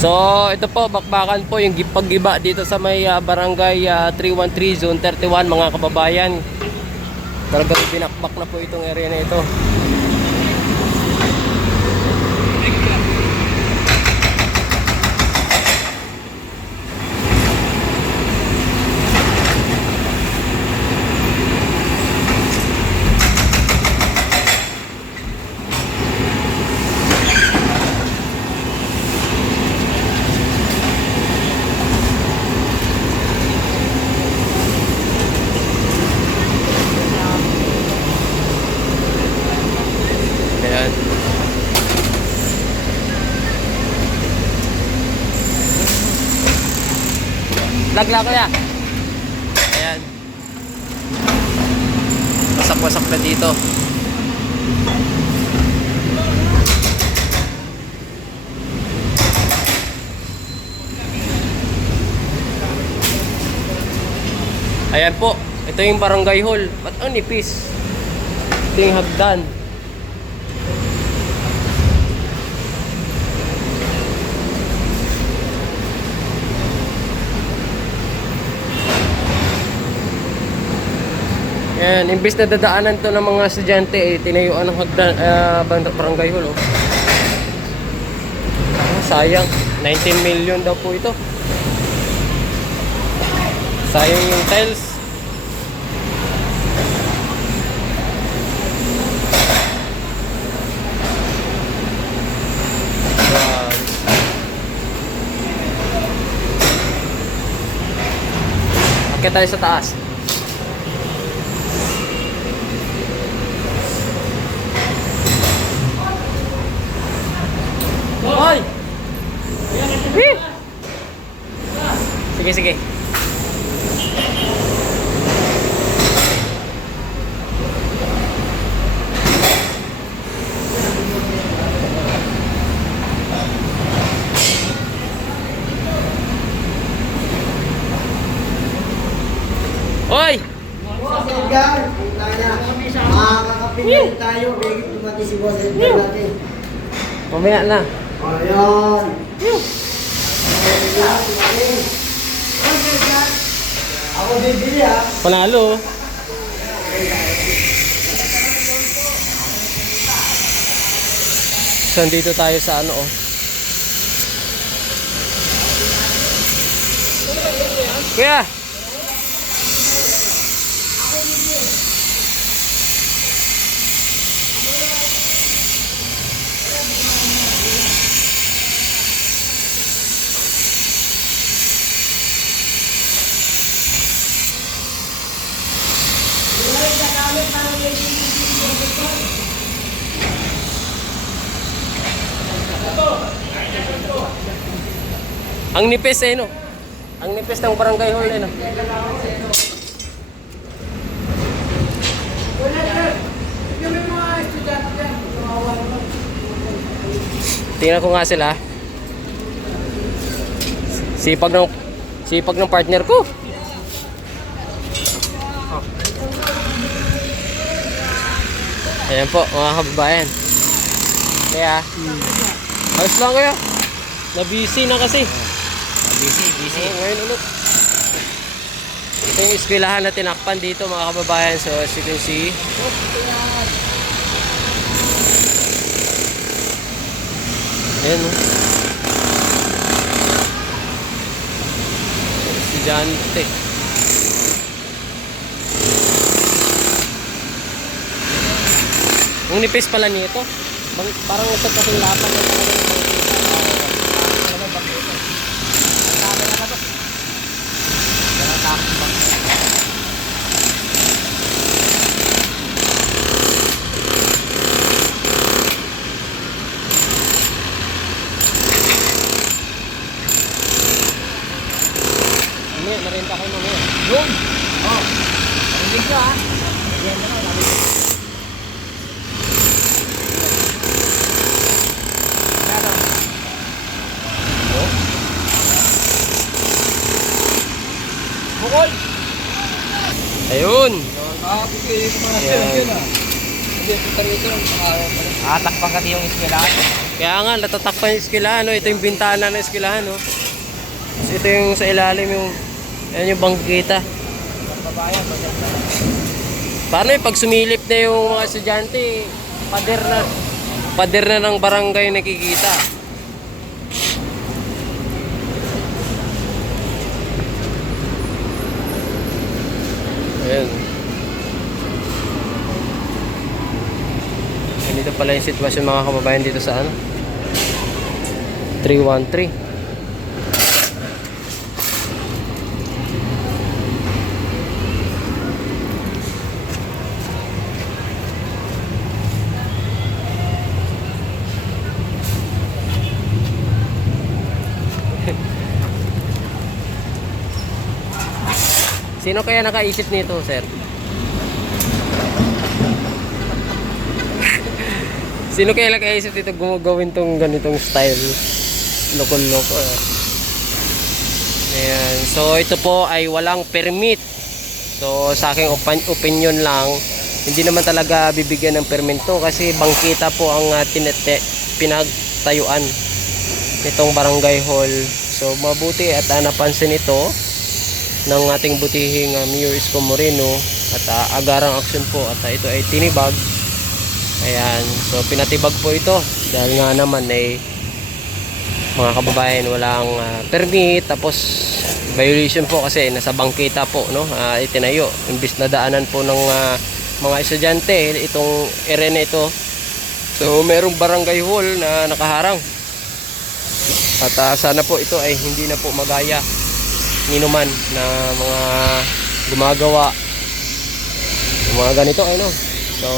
So, ito po, bakbakan po yung pag-iba dito sa may ah, barangay ah, 313 Zone 31 mga kababayan. Talagang binakbak na po itong area na ito. Ayan. Lagla ko ya. Ayan. Wasak-wasak na dito. Ayan po. Ito yung barangay hall. Ba't ang nipis? Ito yung hagdan. Yan, imbis na dadaanan to ng mga estudyante, eh, tinayuan ng hagdan, uh, barangay hall. Oh. Ah, sayang, 19 million daw po ito. Sayang yung tiles. Yan. Akit tayo sa taas. Hoy! Eh! Sige, sige. Hoy! Edgar, punta na. Makakapinil tayo. Bigit lumati si Boss Edgar natin. Mamaya na. Ayan. Ako bibili ha. Panalo. So, dito tayo sa ano oh. Kuya! Ang nipis eh no. Ang nipis ng barangay hall eh no. Tingnan ko nga sila. Sipag ng sipag ng partner ko. Ayan po mga kababayan. Kaya, ayos lang kayo. Na-busy na kasi. Busy, busy. Oo, ngayon ulit. Ito yung eskwelahan na tinakpan dito mga kababayan. So as you can see. Ayan o. Estudyante. Ang nipis pala nito. Parang sa kasilapan na talaga Narenta kayo mamaya. Yun! Oh! Parinig ka ha! Ayan na lang? Bukol! Ayun! Ayan. Ah, takpan ka di yung eskwelahan. Kaya nga, natatakpan yung eskwelahan, no? Ito yung bintana ng eskwelahan, no? Tapos ito yung sa ilalim yung, yan yung bangkita. Paano yung pag sumilip na yung mga estudyante, pader na, pader na ng barangay nakikita. Ayan. Ganito pala yung sitwasyon mga kababayan dito sa ano? 313. Sino kaya nakaisip nito, sir? Sino kaya nakaisip dito gumagawin tong ganitong style? Loko-loko. ah. Ayan. So, ito po ay walang permit. So, sa aking opinion lang, hindi naman talaga bibigyan ng permit kasi bangkita po ang uh, tinete, pinagtayuan nitong barangay hall. So, mabuti at uh, napansin ito ng ating butihing uh, Mayor Isko Moreno at uh, agarang aksyon po. At uh, ito ay tinibag. Ayan. So pinatibag po ito dahil nga naman ay mga kababayan walang uh, permit. Tapos violation po kasi nasa bangkita po no? Uh, itinayo. Imbis na daanan po ng uh, mga estudyante itong area na ito. So merong barangay hall na nakaharang. At uh, sana po ito ay hindi na po magaya ninuman na mga gumagawa. Ng mga ganito ano so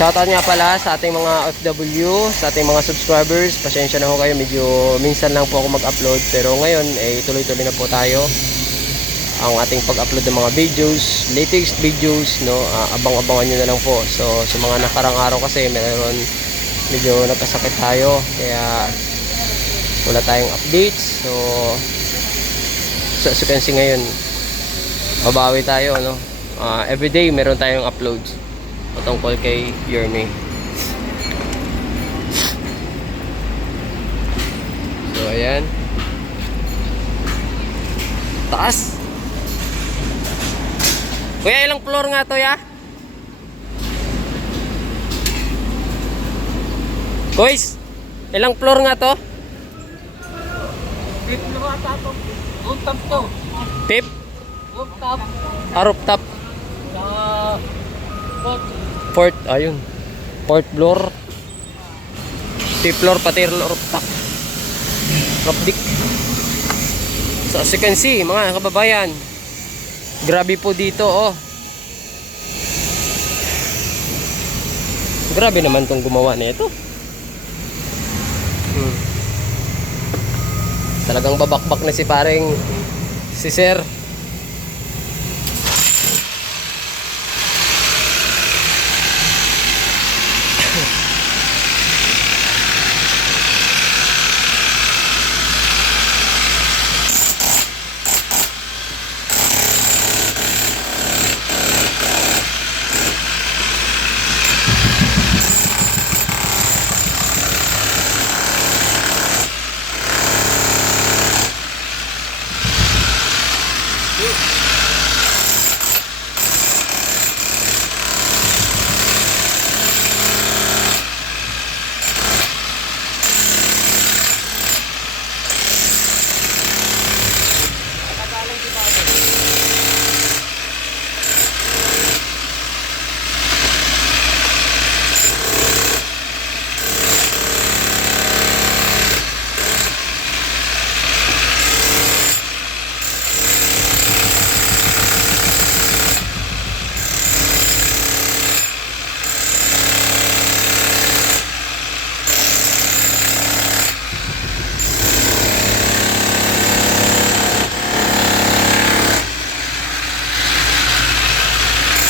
shoutout nga pala sa ating mga OFW sa ating mga subscribers. Pasensya na ho kayo medyo minsan lang po ako mag-upload. Pero ngayon eh tuloy-tuloy na po tayo ang ating pag-upload ng mga videos latest videos no? Ah, abang-abangan nyo na lang po. So sa mga nakarang araw kasi meron medyo nagkasakit tayo. Kaya wala tayong updates. So so, kasi ngayon. Babawi tayo no Ah, everyday meron tayong uploads patungkol kay Yermi. So ayan. Taas! Kuya ilang floor nga to ya? Boys, ilang floor nga to? Fifth na ba tato? Rooftop to. Fifth? Rooftop. Ah, rooftop. Sa... Fourth. Fourth, ayun. Fourth floor. Fifth floor, pati rooftop. Roof deck. So as you can see, mga kababayan, grabe po dito, oh. Grabe naman tong gumawa na ito. Hmm. Talagang babakbak na si paring si Sir.